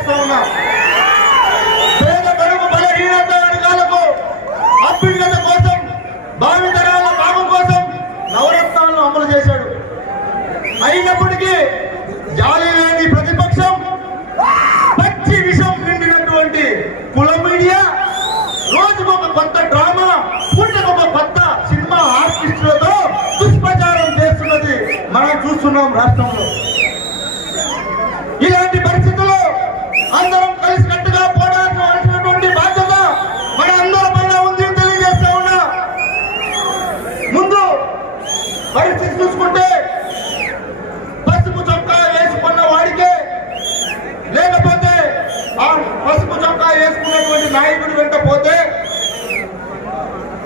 తెలియజేస్తా ఉన్నాం. పేద కడుపు బలహీనత వర్గాలకు అభ్యున్నత కోసం భావితరాల లాభం కోసం నవరత్నాలను అమలు చేశాడు. అయినప్పటికీ జాలి లేని ప్రతిపక్షం పచ్చి విషం నిండినటువంటి కుల మీడియా రోజుకు ఒక కొత్త డ్రామా పూటకు ఒక కొత్త సినిమా ఆర్టిస్టులతో దుష్ప్రచారం చేస్తున్నది మనం చూస్తున్నాం రాష్ట్రంలో ఇలాంటి పరిస్థితుల్లో అందరం కలిసికట్టుగా పోరాడాల్సినటువంటి బాధ్యత మన అందరి పైన ఉంది అని తెలియజేస్తా ఉన్నా ముందు పరిస్థితి చూసుకుంటే పసుపు చొక్కా వేసుకున్న వాడికే లేకపోతే ఆ పసుపు చొక్కా వేసుకున్నటువంటి నాయకుడు వెంట పోతే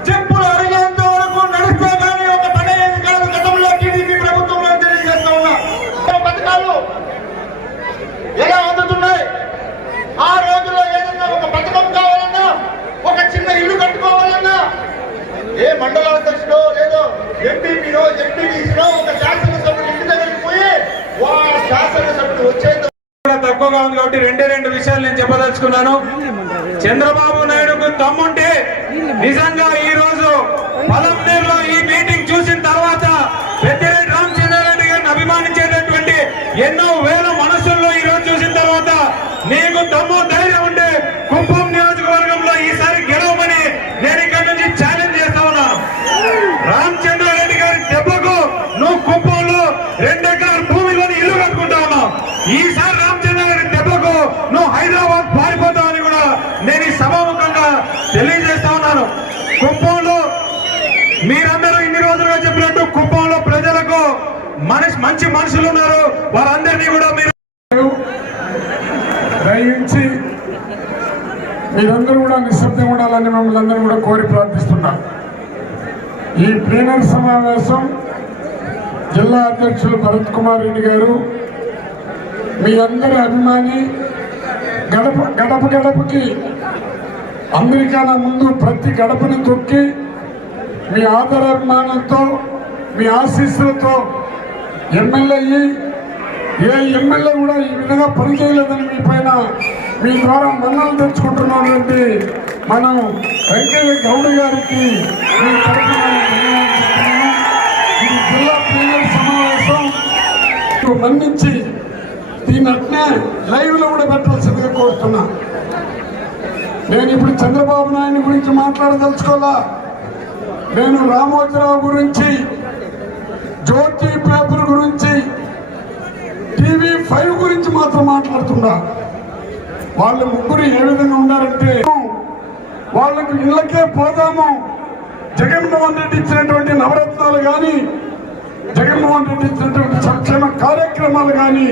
చెప్పులు అరిగేంత వరకు నడిస్తే కానీ ఒక పని కాదు. గతంలో టీడీపీ ప్రభుత్వంలో తెలియజేస్తా ఉన్నా. పథకాలు ఎలా అందుతున్నాయి? ఆ రోజుల్లో ఏదన్నా ఒక పథకం కావాలన్నా ఒక చిన్న ఇల్లు కట్టుకోవాలన్నా ఏ మండల అధ్యక్షుడో లేదో ఎంపీపీనో ఎంపీటీసీనో తక్కువగా ఉంది కాబట్టి రెండే రెండు విషయాలు నేను చెప్పదలుచుకున్నాను. చంద్రబాబు నాయుడుకు తమ్ముంటే నిజంగా ఈ రోజు పొలంనేరులో ఈ మీటింగ్ చూసిన తర్వాత పెద్దిరెడ్డి రామచంద్రారెడ్డి గారిని అభిమానించేటటువంటి ఎన్నో వేల మనసుల్లో ఈ రోజు చూసిన తర్వాత నీకు తమ్ము ధైర్యం ఉంటే కుప్పం నియోజకవర్గంలో ఈసారి గెలవమని నేను ఇక్కడి నుంచి ఛాలెంజ్ చేస్తా ఉన్నాను రామచంద్రారెడ్డి గారి దెబ్బకు నువ్వు కుప్పంలో రెండు ఎకరాల భూమి కొని ఇల్లు కట్టుకుంటా ఉన్నావు ఈసారి రామచంద్ర గారి దెబ్బకు నువ్వు హైదరాబాద్ పారిపోతావని కూడా నేను ఈ సభాముఖంగా తెలియజేస్తా ఉన్నాను కుప్పంలో మీరందరూ ఇన్ని రోజులుగా చెప్పినట్టు కుప్పంలో ప్రజలకు మనిషి మంచి మనుషులు ఉన్నారు. వారందరినీ కూడా మీరు దయించి మీరందరూ కూడా నిశ్శబ్దంగా ఉండాలని మమ్మల్ని అందరూ కూడా కోరి ప్రార్థిస్తున్నాం. ఈ ప్లీనర్ సమావేశం జిల్లా అధ్యక్షులు భరత్ కుమార్ రెడ్డి గారు మీ అందరి అభిమాని గడప గడప గడపకి అందరికన్నా ముందు ప్రతి గడపని తొక్కి మీ ఆదరాభిమానంతో మీ ఆశీస్సులతో ఎమ్మెల్యే ఏ ఎమ్మెల్యే కూడా ఈ విధంగా పనిచేయలేదని మీ పైన మీ ద్వారా మన్నలు తెచ్చుకుంటున్నటువంటి మనం వెంకయ్య గౌడ్ గారికి జిల్లా ప్లీనరీ సమావేశం. మన్నించి దీన్ని అట్నే లైవ్లో కూడా పెట్టాల్సిందిగా కోరుతున్నా. నేను ఇప్పుడు చంద్రబాబు నాయుడు గురించి మాట్లాడదలుచుకోవాలా? నేను రామోజీరావు గురించి జ్యోతి పేపర్ గురించి టీవీ ఫైవ్ గురించి మాత్రం మాట్లాడుతున్నా వాళ్ళు ముగ్గురు ఏ విధంగా ఉన్నారంటే వాళ్ళకు ఇళ్ళకే పోదాము. జగన్మోహన్ రెడ్డి ఇచ్చినటువంటి నవరత్నాలు కానీ జగన్మోహన్ రెడ్డి ఇచ్చినటువంటి సంక్షేమ కార్యక్రమాలు కానీ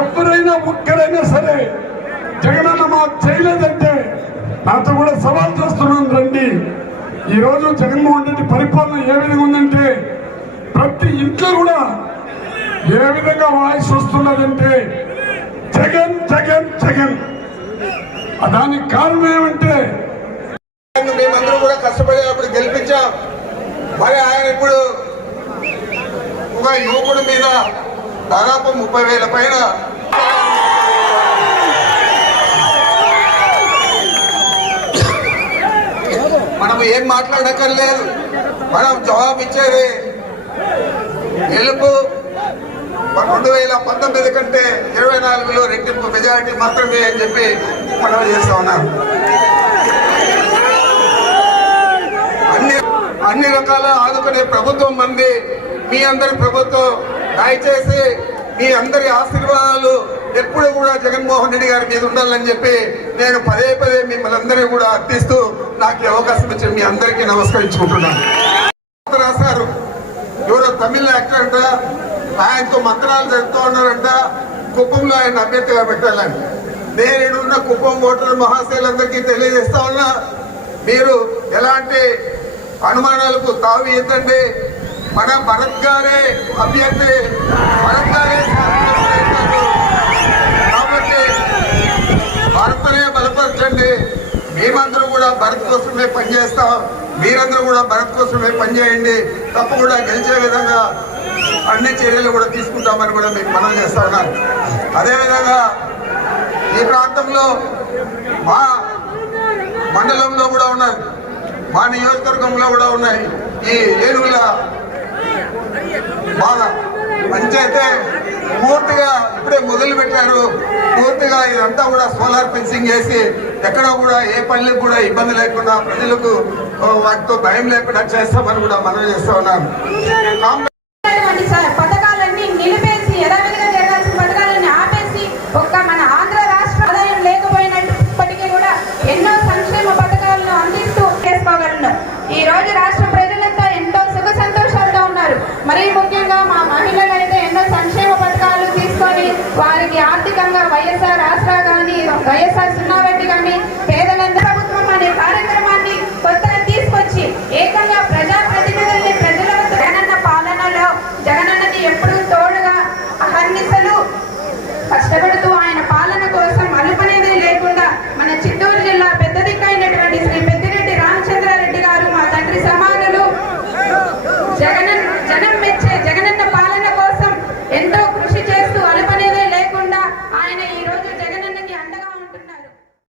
ఎవరైనా ఒక్కరైనా సరే జగనన్న మాకు చేయలేదంటే నాతో కూడా సవాల్ చేస్తున్నాను రండి. ఈరోజు జగన్మోహన్ రెడ్డి పరిపాలన ఏ విధంగా ఉందంటే ప్రతి ఇంట్లో కూడా ఏ విధంగా వాయిస్ వస్తున్నదంటే జగన్ జగన్ జగన్. దానికి కారణం ఏమంటే మేమందరం కూడా కష్టపడి అప్పుడు గెలిపించాం. మరి ఆయన ఇప్పుడు ఒక యువకుడి మీద దాదాపు ముప్పై వేల పైన మనం ఏం మాట్లాడక్కర్లేదు. మనం జవాబు ఇచ్చేది గెలుపు రెండు వేల పంతొమ్మిది కంటే ఇరవై నాలుగులో రెట్టింపు మెజారిటీ మాత్రమే అని చెప్పి మనవి చేస్తా ఉన్నారు. అన్ని అన్ని రకాల ఆదుకునే ప్రభుత్వం మంది మీ అందరి ప్రభుత్వం దయచేసి మీ అందరి ఆశీర్వాదాలు ఎప్పుడు కూడా జగన్మోహన్ రెడ్డి గారి మీద ఉండాలని చెప్పి నేను పదే పదే మిమ్మల్ని అందరినీ కూడా అర్థిస్తూ నాకు అవకాశం ఇచ్చిన మీ అందరికీ నమస్కరించుకుంటున్నాను. తమిళ యాక్టర్ అంట ఆయనతో మంత్రాలు జరుపుతూ ఉన్నారంట కుప్పంలో ఆయన అభ్యర్థిగా పెట్టాలని నేను కుప్పం ఓటర్ మహాశైలందరికీ తెలియజేస్తా ఉన్నా మీరు ఎలాంటి అనుమానాలకు తావి ఎత్తండి. మన భరత్ గారే అభ్యర్థి భరత్ గారే కాబట్టి భరత్నే బలపరచండి. మేమందరూ కూడా భరత్ కోసమే పనిచేస్తాం. మీరందరూ కూడా భరత్ కోసమే పనిచేయండి. తప్పకుండా గెలిచే విధంగా అన్ని చర్యలు కూడా తీసుకుంటామని కూడా మీకు మనం చేస్తా ఉన్నారు అదేవిధంగా ఈ ప్రాంతంలో మా మండలంలో కూడా ఉన్నారు మా నియోజకవర్గంలో కూడా ఉన్నాయి. ఈ ఏనుగుల బాధ పంచాయతే పూర్తిగా ఇప్పుడే మొదలు పెట్టారు పూర్తిగా ఇదంతా కూడా సోలార్ ఫెన్సింగ్ చేసి ఎక్కడ కూడా ఏ పనులకు కూడా ఇబ్బంది లేకుండా ప్రజలకు వాటితో భయం లేకుండా చేస్తామని కూడా మనం చేస్తా ఉన్నాం. పథకాలన్నీ పథకాలన్నీ ఆపేసి ఒక్క మన ఆంధ్ర రాష్ట్ర ఆదాయం లేకపోయినప్పటికీ కూడా ఎన్నో సంక్షేమ పథకాలను అందిస్తూ ఈ రోజు రాష్ట్ర ప్రజలంతా ఎంతో సుఖ సంతోషాలతో ఉన్నారు. మరి ముఖ్యంగా మా మహిళలు అయితే ఎన్నో సంక్షేమ పథకాలు తీసుకొని వారికి